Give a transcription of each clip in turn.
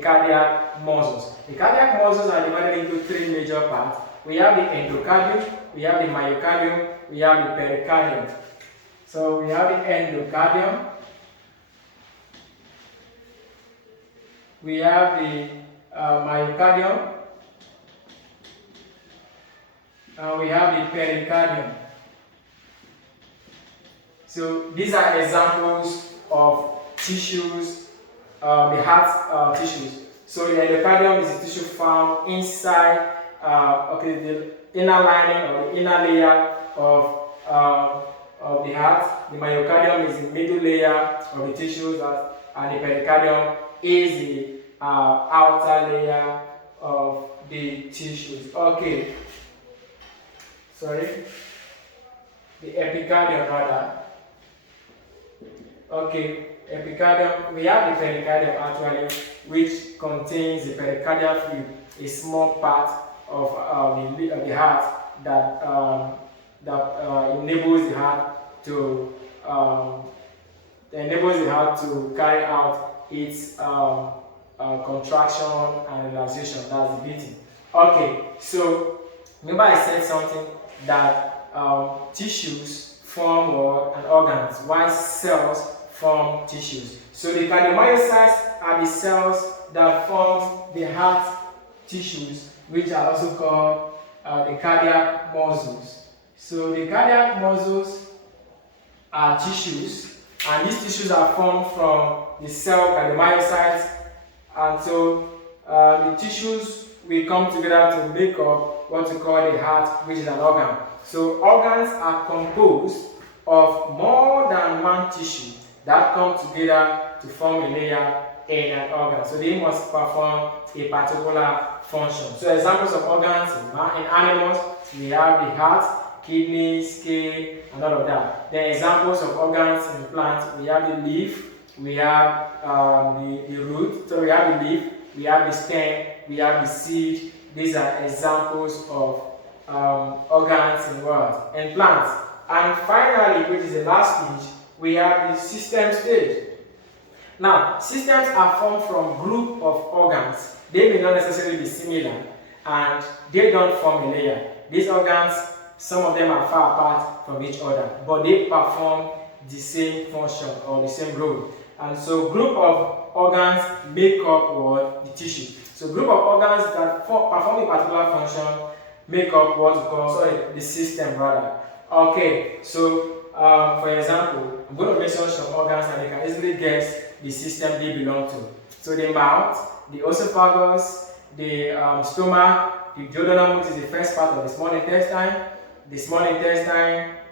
cardiac muscles. The cardiac muscles are divided into three major parts. We have the endocardium, we have the myocardium, we have the pericardium. So we have the endocardium, we have the myocardium, and we have the pericardium. So these are examples of tissues, the heart tissues. So the endocardium is a tissue found inside, the inner lining or the inner layer of the heart. The myocardium is the middle layer of the tissues, and the pericardium is the outer layer of the tissues. Okay. Sorry. The epicardium rather. Okay, epicardium, we have the pericardium actually, which contains the pericardial fluid, a small part of the heart that enables the heart to carry out its contraction and relaxation, that's the beating. Okay, so remember I said something that tissues form an organs, while cells form tissues. So the cardiomyocytes are the cells that form the heart tissues, which are also called the cardiac muscles. So the cardiac muscles are tissues, and these tissues are formed from the cell cardiomyocytes, and so the tissues will come together to make up what we call the heart, which is an organ. So organs are composed of more than one tissue that come together to form a layer in an organ. So they must perform a particular function. So examples of organs in animals, we have the heart, kidneys, skin, and all of that. Then examples of organs in plants, we have the leaf, we have the root, so we have the leaf, we have the stem, we have the seed. These are examples of organs in plants. And finally, which is the last stage, we have the system stage. Now, systems are formed from group of organs. They may not necessarily be similar, and they don't form a layer. These organs, some of them are far apart from each other, but they perform the same function or the same role. And so group of organs make up the tissue. So group of organs that perform a particular function make up what we call, the system rather. Okay, so for example, I'm going to mention some organs and you can easily guess the system they belong to. So the mouth, the esophagus, the stomach, the duodenum, which is the first part of the small intestine,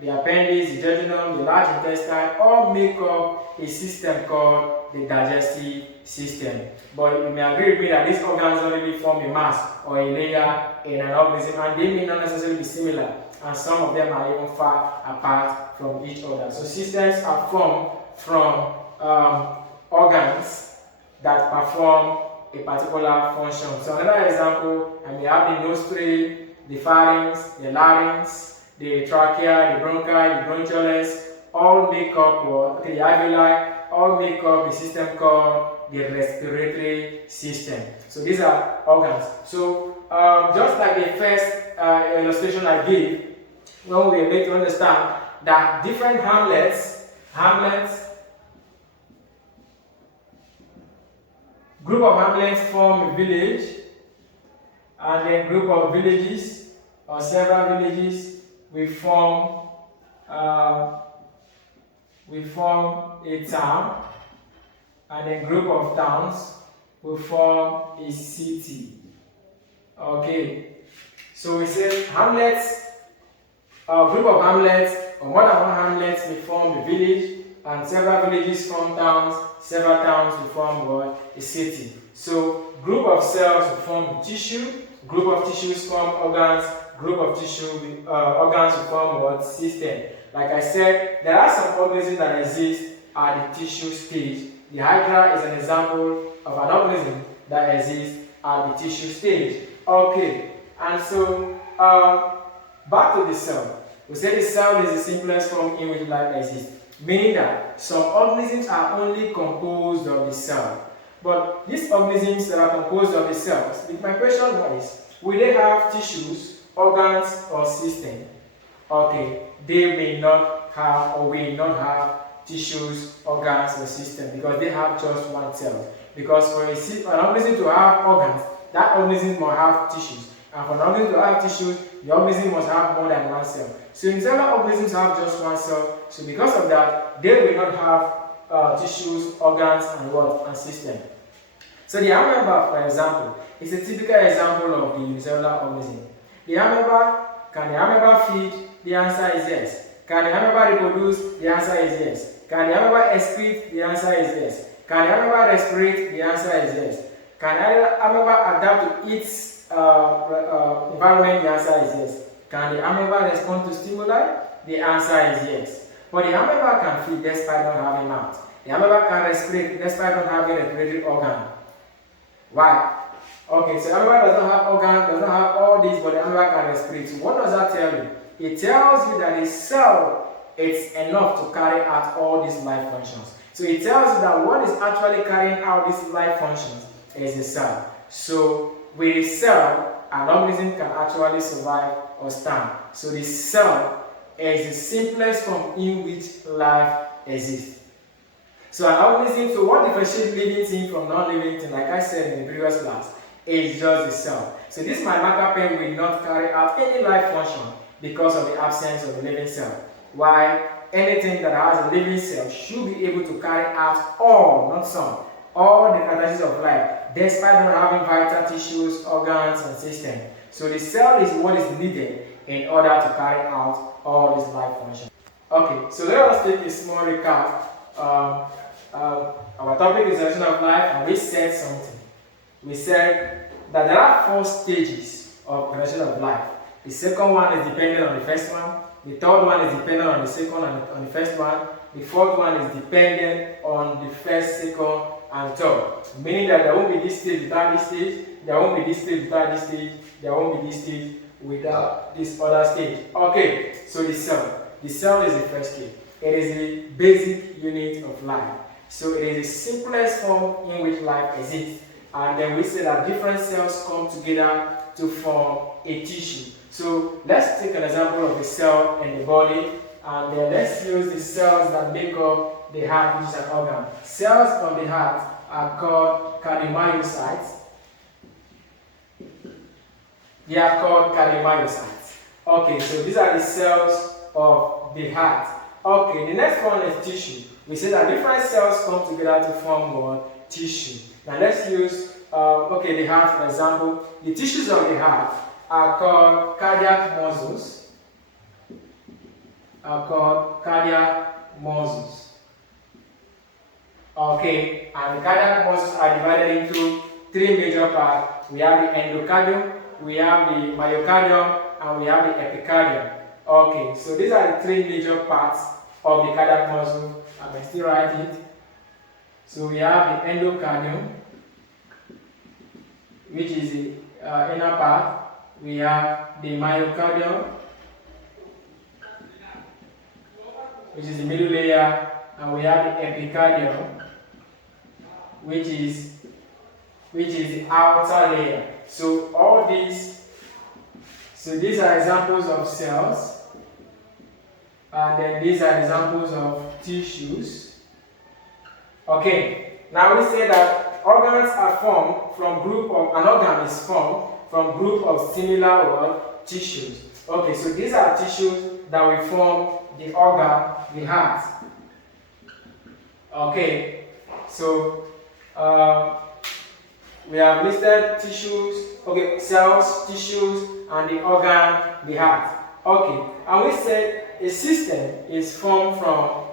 the appendix, the jejunum, the large intestine, all make up a system called the digestive system. But you may agree with me that these organs don't really form a mass or a layer in an organism, and they may not necessarily be similar, and some of them are even far apart from each other. So systems are formed from organs that perform a particular function. So another example, I may have the nostril, the pharynx, the larynx, the trachea, the bronchi, the bronchioles, all make up, the alveoli, all make up a system called the respiratory system. So these are organs. So just like the first illustration I gave, when we are able to understand that different hamlets, group of hamlets form a village, and then group of villages or several villages we form a town, and then group of towns will form a city. Okay, so we say hamlets, a group of hamlets or more than one hamlet may form a village, and several villages form towns, several towns will form a city. So group of cells will form tissue, group of tissues form organs, group of organs will form system. Like I said, there are some organisms that exist at the tissue stage. The hydra is an example of an organism that exists at the tissue stage. Okay, and so back to the cell. We say the cell is the simplest form in which life exists, meaning that some organisms are only composed of the cell. But these organisms that are composed of the cells, my question is, will they have tissues, organs, or system? Okay, they may not have or will not have tissues, organs, or system because they have just one cell. Because for an organism to have organs, that organism must have tissues. And for an organism to have tissues, the organism must have more than one cell. So unicellular organisms have just one cell. So because of that, they will not have tissues, organs, and what? And system. So the amoeba, for example, is a typical example of the unicellular organism. The amoeba, can the amoeba feed? The answer is yes. Can the amoeba reproduce? The answer is yes. Can the amoeba excrete? The answer is yes. Can the amoeba respirate? The answer is yes. Can the amoeba adapt to its environment? The answer is yes. Can the amoeba respond to stimuli? The answer is yes. But the amoeba can feed despite not having mouth. The amoeba can respirate despite not having a respiratory organ. Why? Okay, so amoeba does not have organ, does not have all these, but the amoeba can respirate. So what does that tell you? It tells you that a cell is enough to carry out all these life functions. So it tells you that what is actually carrying out these life functions is a cell. So with a cell, an organism can actually survive or stand. So the cell is the simplest form in which life exists. So an organism, so what differentiates living thing from non-living thing, like I said in the previous class, is just the cell. So this my marker pen will not carry out any life function because of the absence of a living cell. Why? Anything that has a living cell should be able to carry out all, not some, all the characteristics of life, despite not having vital tissues, organs, and systems. So the cell is what is needed in order to carry out all these life functions. Okay, so let us take a small recap. Our topic is the evolution of life, and we said something. We said that there are 4 stages of evolution of life. The second one is dependent on the first one. The third one is dependent on the second and on the first one. The fourth one is dependent on the first, second, and third. Meaning that there won't be this stage without this stage. There won't be this stage without this stage. There won't be this stage without this other stage. Okay, so the cell. The cell is the first stage. It is the basic unit of life. So it is the simplest form in which life exists. And then we say that different cells come together to form a tissue. So let's take an example of a cell in the body, and then let's use the cells that make up the heart, which is an organ. Cells of the heart are called cardiomyocytes. They are called cardiomyocytes. Okay, so these are the cells of the heart. Okay, the next one is tissue. We say that different cells come together to form what? Tissue. Now let's use, the heart for example. The tissues of the heart are called cardiac muscles. Okay, and the cardiac muscles are divided into 3 major parts. We have the endocardium, we have the myocardium, and we have the epicardium. Okay, so these are the 3 major parts of the cardiac muscle. I can still write it. So we have the endocardium, which is the inner part. We have the myocardium, which is the middle layer, and we have the epicardium, which is the outer layer. So all these, these are examples of cells, and then these are examples of tissues. Okay, now we say that organs are formed from an organ is formed from group of similar tissues. Okay, so these are tissues that will form the organ, the heart. Okay, so we have listed tissues, cells, tissues, and the organ, the heart. Okay, and we said a system is formed from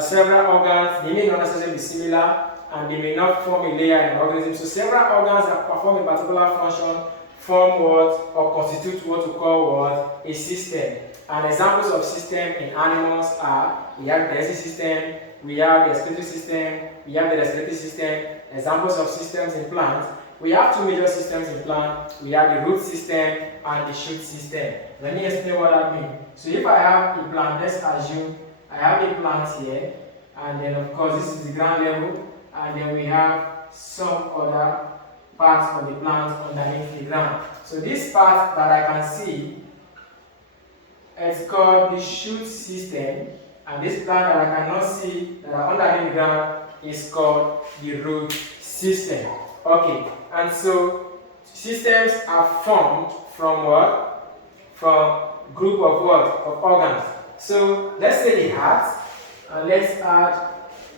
several organs. They may not necessarily be similar, and they may not form a layer in an organism. So several organs that perform a particular function form what, or constitute what we call what, a system. And examples of system in animals are, we have the digestive system, we have the excretory system, we have the respiratory system. Examples of systems in plants, we have 2 major systems in plants. We have the root system and the shoot system. Let me explain what that means. So if I have a plant, let's assume I have a plant here, and then of course this is the ground level. and then we have some other parts of the plant underneath the ground. So this part that I can see, it's called the shoot system, and this plant that I cannot see that are underneath the ground is called the root system. Okay, and so systems are formed from what? From group of what? Of organs. So let's say the heart, and let's add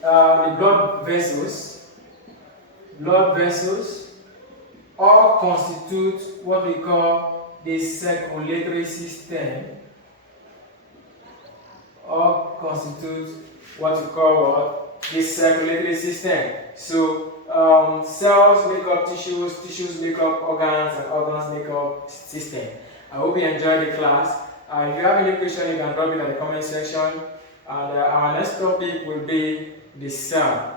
the blood vessels. Blood vessels all constitute what we call the circulatory system. All constitute what we call what? The circulatory system. So cells make up tissues, tissues make up organs, and organs make up system. I hope you enjoyed the class. If you have any question, you can drop it in the comment section. And our next topic will be the cell.